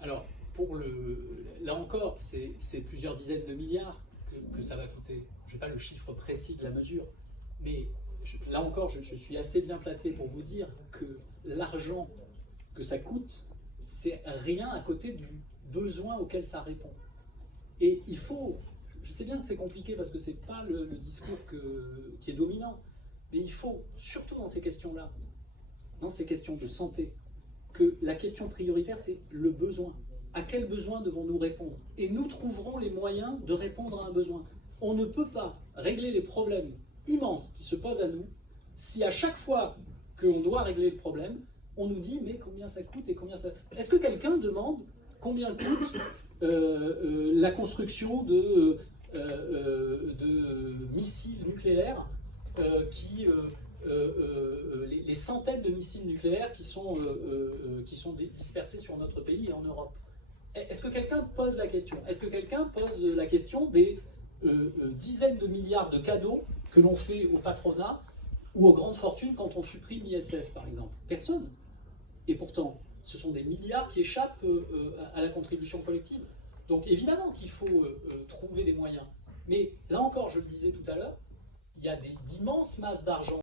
Alors, là encore, c'est plusieurs dizaines de milliards que ça va coûter. Je n'ai pas le chiffre précis de la mesure, mais là encore, je suis assez bien placé pour vous dire que l'argent que ça coûte, c'est rien à côté du besoin auquel ça répond. Et il faut, je sais bien que c'est compliqué parce que ce n'est pas le discours qui est dominant, mais il faut, surtout dans ces questions-là, dans ces questions de santé, que la question prioritaire, c'est le besoin. À quel besoin devons-nous répondre? Et nous trouverons les moyens de répondre à un besoin. On ne peut pas régler les problèmes immenses qui se posent à nous si à chaque fois qu'on doit régler le problème, on nous dit mais combien ça coûte et combien ça... Est-ce que quelqu'un demande combien coûte la construction de missiles nucléaires les centaines de missiles nucléaires qui sont dispersés sur notre pays et en Europe? Est-ce que quelqu'un pose la question? Est-ce que quelqu'un pose la question des dizaines de milliards de cadeaux que l'on fait au patronat ou aux grandes fortunes quand on supprime l'ISF, par exemple? Personne. Et pourtant, ce sont des milliards qui échappent à la contribution collective. Donc évidemment qu'il faut trouver des moyens. Mais là encore, je le disais tout à l'heure, il y a d'immenses masses d'argent